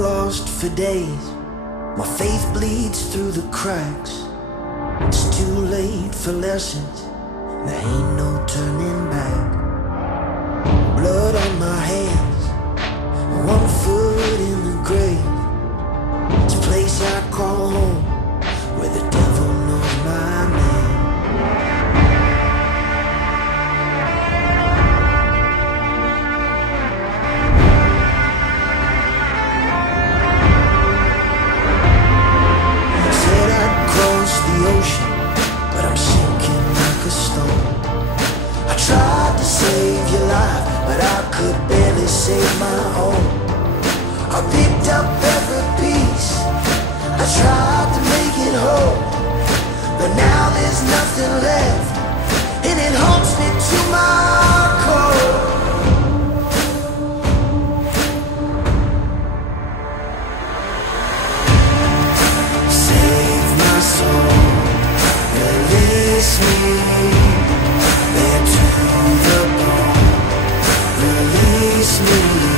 lost for days. My faith bleeds through the cracks. It's too late for lessons. There ain't no turning back. Blood on my hands, one foot in the grave. It's a place I call home, where the devil knows my name. Ocean, but I'm sinking like a stone. I tried to save your life, but I could barely save my own. I picked up every piece, I tried to make it whole, but now there's nothing left, and it haunts me to my core. Save my soul, release me, bare to the bone. Release me.